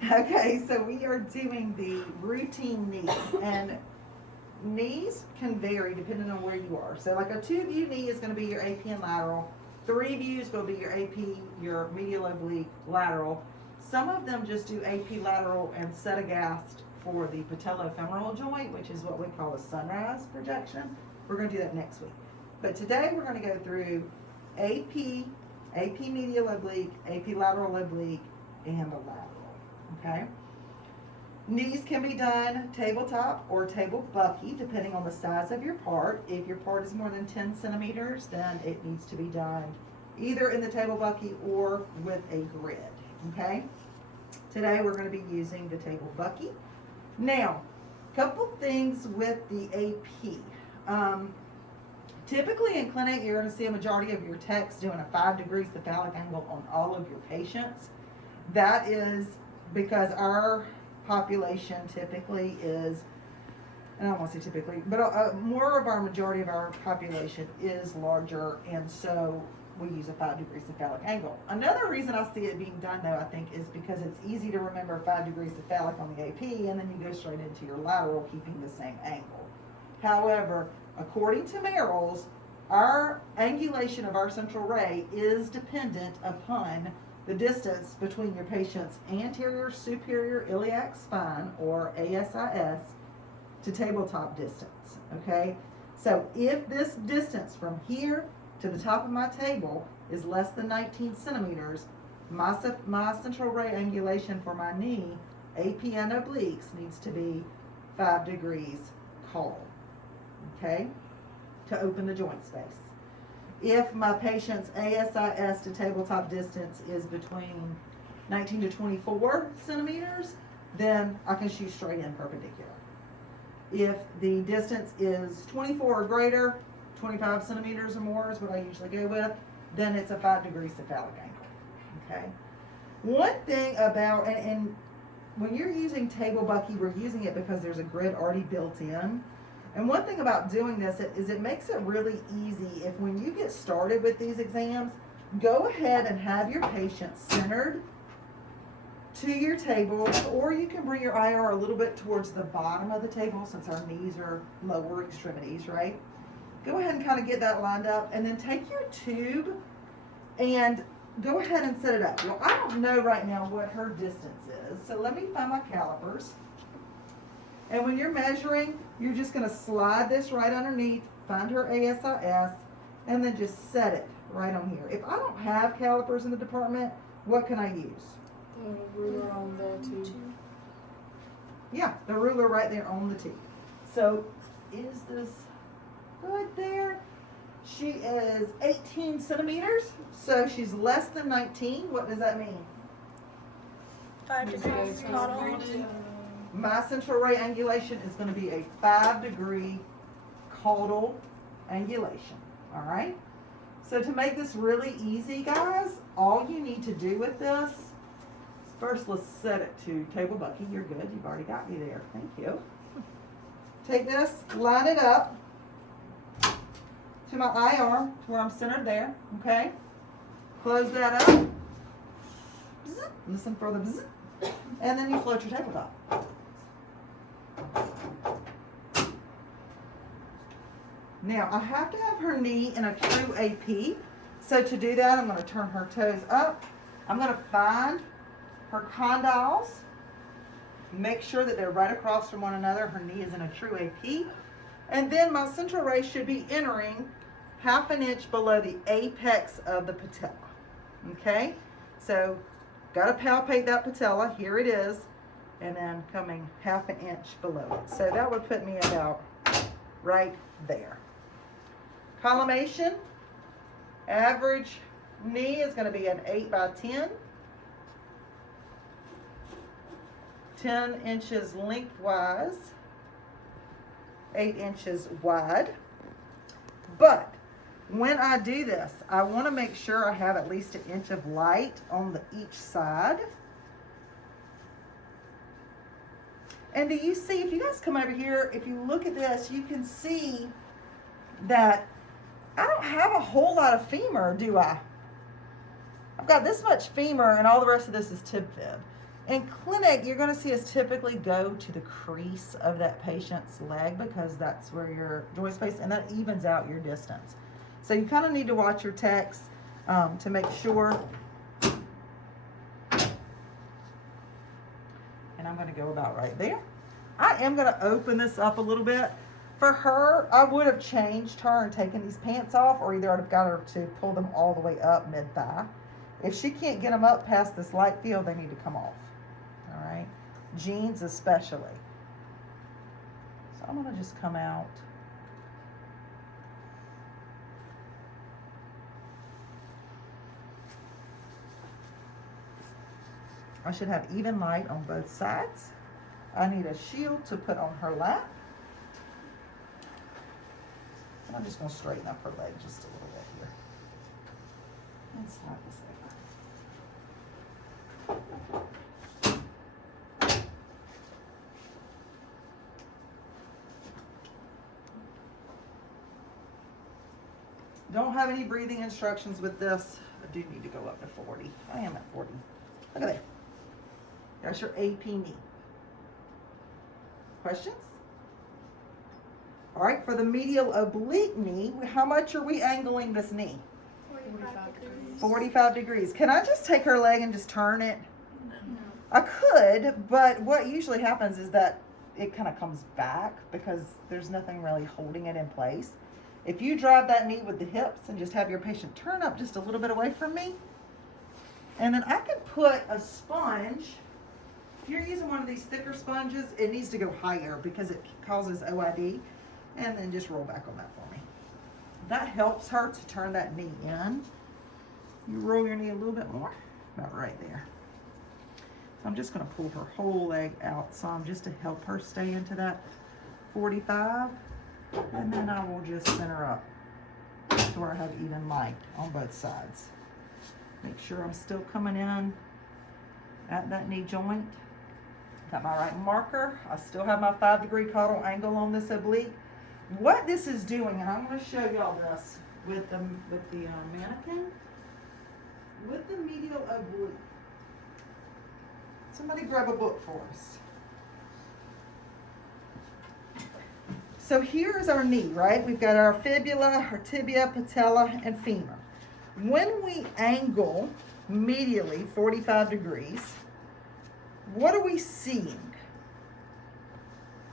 Okay, so we are doing the routine knee, and knees can vary depending on where you are. So like a 2-view knee is going to be your AP and lateral. 3 views will be your AP, your medial oblique, lateral. Some of them just do AP lateral and set agast for the patellofemoral joint, which is what we call a sunrise projection. We're going to do that next week. But today we're going to go through AP, AP medial oblique, AP lateral oblique, and the lateral. Okay? Knees can be done tabletop or table bucky, depending on the size of your part. If your part is more than 10 centimeters, then it needs to be done either in the table bucky or with a grid. Okay? Today we're going to be using the table bucky. Now, a couple things with the AP. Typically in clinic, you're going to see a majority of your techs doing a 5 degrees cephalic angle on all of your patients. That is because our population typically is, and I don't want to say typically, but more of our majority of our population is larger, and so we use a 5 degree cephalic angle. Another reason I see it being done, though, I think, is because it's easy to remember 5 degrees cephalic on the AP, and then you go straight into your lateral, keeping the same angle. However, according to Merrill's, our angulation of our central ray is dependent upon the distance between your patient's anterior superior iliac spine, or ASIS, to tabletop distance, okay? So if this distance from here to the top of my table is less than 19 centimeters, my central ray angulation for my knee, AP and obliques, needs to be 5 degrees caudal, okay, to open the joint space. If my patient's ASIS to tabletop distance is between 19 to 24 centimeters, then I can shoot straight in perpendicular. If the distance is 24 or greater, 25 centimeters or more is what I usually go with, then it's a 5 degree cephalic angle, okay? One thing about, and when you're using table bucky, we're using it because there's a grid already built in. And one thing about doing this is it makes it really easy if when you get started with these exams, go ahead and have your patient centered to your table, or you can bring your IR a little bit towards the bottom of the table since our knees are lower extremities, right? Go ahead and kind of get that lined up, and then take your tube and go ahead and set it up. Well, I don't know right now what her distance is, so let me find my calipers. And when you're measuring, you're just going to slide this right underneath, find her ASIS, and then just set it right on here. If I don't have calipers in the department, what can I use? The ruler on the tube. Yeah, the ruler right there on the tube. So, is this good there? She is 18 centimeters, so she's less than 19. What does that mean? 5 degrees caudal. My central ray angulation is going to be a 5 degree caudal angulation, all right? So to make this really easy, guys, all you need to do with this, first let's set it to table bucky. You're good, you've already got me there, thank you. Take this, line it up to my IR, to where I'm centered there, okay? Close that up, bzz, listen for the bzz, and then you float your tabletop. Now, I have to have her knee in a true AP. So to do that, I'm going to turn her toes up. I'm going to find her condyles. Make sure that they're right across from one another. Her knee is in a true AP. And then my central ray should be entering 1/2 inch below the apex of the patella. Okay? So, got to palpate that patella. Here it is. And then coming 1/2 inch below it. So that would put me about right there. Collimation, average knee is going to be an 8 by 10. 10 inches lengthwise, 8 inches wide. But when I do this, I want to make sure I have at least 1 inch of light on each side. And do you see, if you guys come over here, if you look at this, you can see that I don't have a whole lot of femur, do I? I've got this much femur and all the rest of this is tib fib. In clinic, you're going to see us typically go to the crease of that patient's leg because that's where your joint space, and that evens out your distance. So you kind of need to watch your text to make sure. And I'm going to go about right there. I am going to open this up a little bit. For her, I would have changed her and taken these pants off, or either I'd have got her to pull them all the way up mid-thigh. If she can't get them up past this light field, they need to come off. All right, jeans especially. So I'm gonna just come out. I should have even light on both sides. I need a shield to put on her lap. And I'm just gonna straighten up her leg just a little bit here. And slide this over. Don't have any breathing instructions with this. I do need to go up to 40. I am at 40. Look at that. That's your AP knee. Questions? All right, for the medial oblique knee, how much are we angling this knee? 45 degrees. 45 degrees. Can I just take her leg and just turn it? No. I could, but what usually happens is that it kind of comes back because there's nothing really holding it in place. If you drive that knee with the hips and just have your patient turn up just a little bit away from me, and then I can put a sponge. If you're using one of these thicker sponges, it needs to go higher because it causes OID, and then just roll back on that for me. That helps her to turn that knee in. You roll your knee a little bit more, about right there. So I'm just gonna pull her whole leg out some just to help her stay into that 45. And then I will just center up to where I have even light on both sides. Make sure I'm still coming in at that knee joint. Got my right marker. I still have my 5-degree caudal angle on this oblique. What this is doing, and I'm going to show y'all this with the mannequin, with the medial oblique. Somebody grab a book for us. So here's our knee, right? We've got our fibula, our tibia, patella, and femur. When we angle medially 45 degrees, what are we seeing?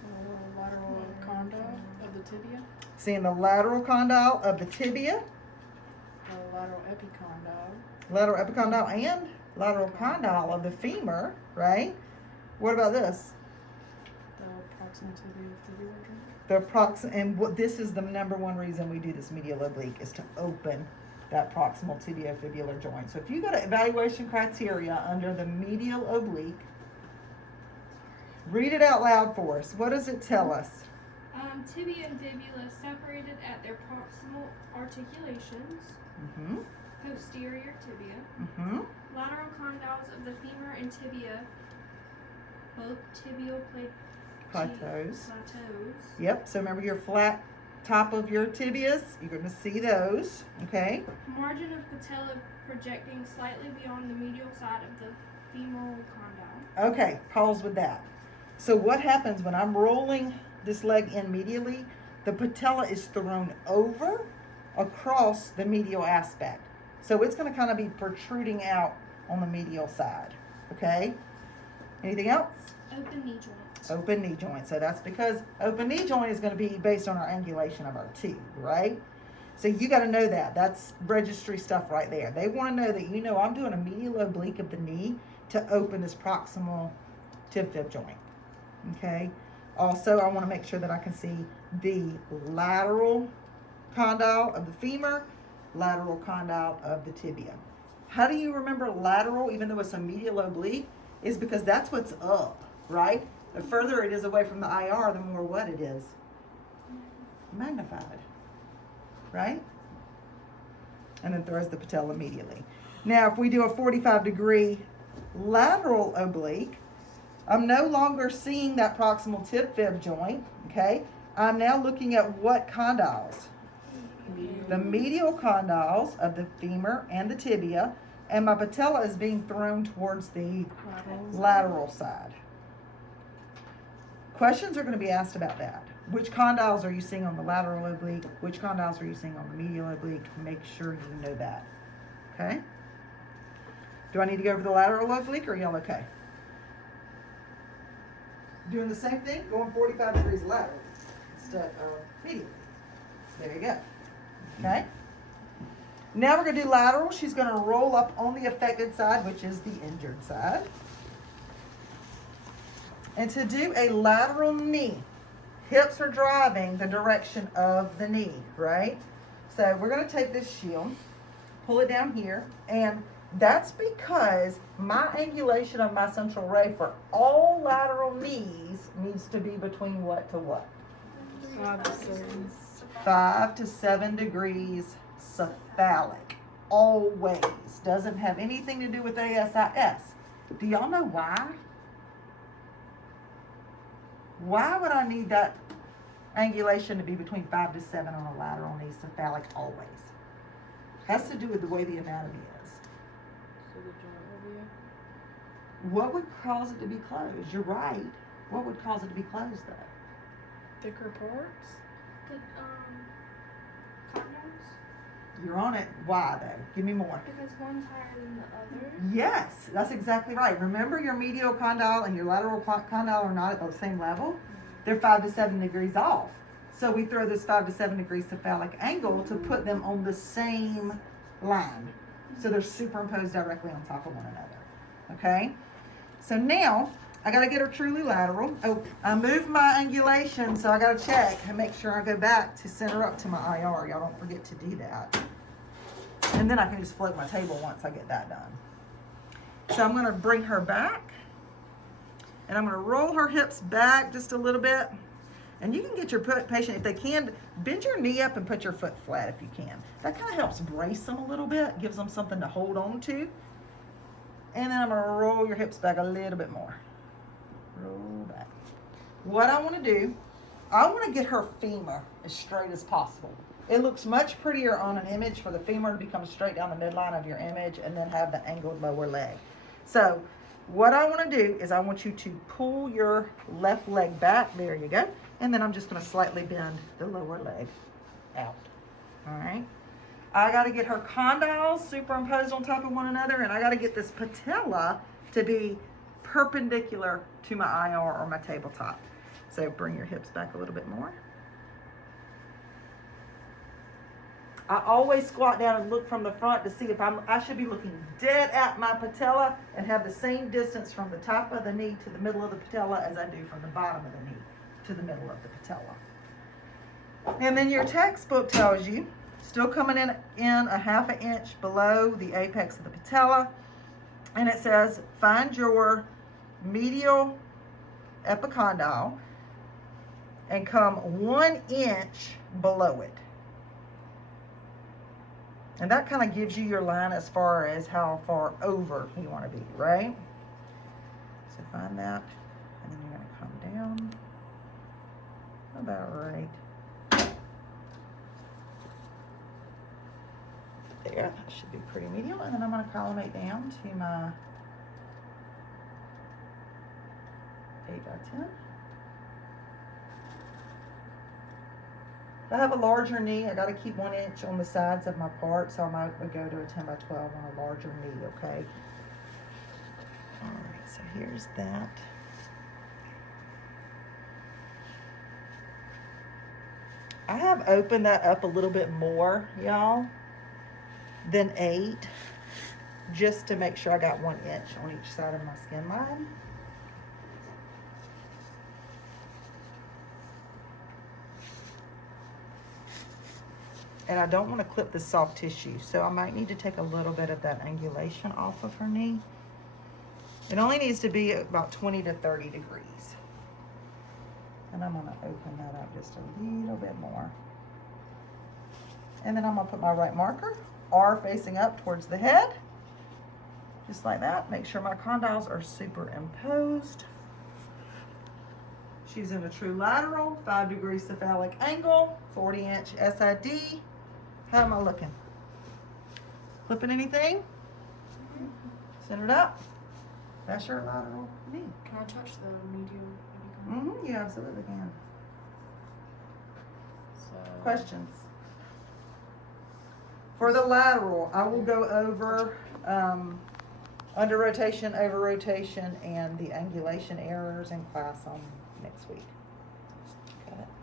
The lateral condyle of the tibia, Seeing the lateral condyle of the tibia, the lateral epicondyle, lateral epicondyle, and lateral condyle of the femur, right? What about this? the proximal tibia fibular joint. And what this is the number one reason we do this medial oblique is to open that proximal tibiofibular joint. So if you go to evaluation criteria under the medial oblique, read it out loud for us. What does it tell us? Tibia and fibula separated at their proximal articulations. Mm-hmm. Posterior tibia. Mm-hmm. Lateral condyles of the femur and tibia. Both tibial Plateaus. plateaus. Yep. So remember your flat top of your tibias. You're going to see those. Okay. Margin of patella projecting slightly beyond the medial side of the femoral condyle. Okay. Pause with that. So what happens when I'm rolling this leg in medially? The patella is thrown over across the medial aspect. So it's going to kind of be protruding out on the medial side. Okay. Anything else? Open knee joint. Open knee joint. So that's because open knee joint is going to be based on our angulation of our tube, right? So you got to know that. That's registry stuff right there. They want to know that, you know, I'm doing a medial oblique of the knee to open this proximal tib-fib joint. Okay. Also, I want to make sure that I can see the lateral condyle of the femur, lateral condyle of the tibia. How do you remember lateral, even though it's a medial oblique? Is because that's what's up, right? The further it is away from the IR, the more what it is? Magnified, right? And then throws the patella immediately. Now, if we do a 45-degree lateral oblique, I'm no longer seeing that proximal tib-fib joint, okay? I'm now looking at what condyles? The medial condyles of the femur and the tibia, and my patella is being thrown towards the Lateral. lateral side. Questions are going to be asked about that. Which condyles are you seeing on the lateral oblique? Which condyles are you seeing on the medial oblique? Make sure you know that. Okay? Do I need to go over the lateral oblique, or are y'all okay? Doing the same thing, going 45 degrees lateral instead of medial. There you go. Okay? Now we're going to do lateral. She's going to roll up on the affected side, which is the injured side. And to do a lateral knee, hips are driving the direction of the knee, right? So we're going to take this shield, pull it down here, and that's because my angulation of my central ray for all lateral knees needs to be between what to what? 5 to 7. 5 to 7 degrees cephalic. Always. Doesn't have anything to do with ASIS. Do y'all know why? Why would I need that angulation to be between 5 to 7 on a lateral knee cephalic always? Has to do with the way the anatomy is. So the joint will be What would cause it to be closed? You're right. What would cause it to be closed though? thicker parts. The condoms, You're on it. Why though? Give me more. because one's higher than the other. Yes, that's exactly right. Remember, your medial condyle and your lateral condyle are not at the same level. They're 5 to 7 degrees off. So we throw this 5 to 7 degree cephalic angle to put them on the same line. So they're superimposed directly on top of one another. Okay? So now, I gotta get her truly lateral. Oh, I moved my angulation, so I gotta check and make sure I go back to center up to my IR. Y'all don't forget to do that. And then I can just float my table once I get that done. So I'm gonna bring her back, and I'm gonna roll her hips back just a little bit. And you can get your patient, if they can, bend your knee up and put your foot flat if you can. That kind of helps brace them a little bit, gives them something to hold on to. And then I'm gonna roll your hips back a little bit more. Roll back. What I wanna do, I wanna get her femur as straight as possible. It looks much prettier on an image for the femur to become straight down the midline of your image and then have the angled lower leg. So what I want to do is I want you to pull your left leg back. There you go. And then I'm just going to slightly bend the lower leg out. All right. I got to get her condyles superimposed on top of one another, and I got to get this patella to be perpendicular to my IR or my tabletop. So bring your hips back a little bit more. I always squat down and look from the front to see if I should be looking dead at my patella and have the same distance from the top of the knee to the middle of the patella as I do from the bottom of the knee to the middle of the patella. And then your textbook tells you, still coming in a half an inch below the apex of the patella, and it says, find your medial epicondyle and come 1 inch below it. And that kind of gives you your line as far as how far over you want to be, right? So find that, and then you're going to come down about right. There, that should be pretty medial. And then I'm going to collimate down to my 8x10. If I have a larger knee, I got to keep 1 inch on the sides of my part, so I might go to a 10x12 on a larger knee, okay? All right, so here's that. I have opened that up a little bit more, y'all, than 8, just to make sure I got 1 inch on each side of my skin line. And I don't want to clip the soft tissue, so I might need to take a little bit of that angulation off of her knee. It only needs to be about 20 to 30 degrees. And I'm going to open that up just a little bit more. And then I'm going to put my right marker, R facing up towards the head. Just like that. Make sure my condyles are superimposed. She's in a true lateral, 5 degree cephalic angle, 40 inch SID. How am I looking? Flipping anything? Send it up. That's your lateral knee. Can I touch the medial? Mm-hmm, you absolutely can. So Questions? For the lateral, I will go over under rotation, over rotation, and the angulation errors in class on next week. Got it?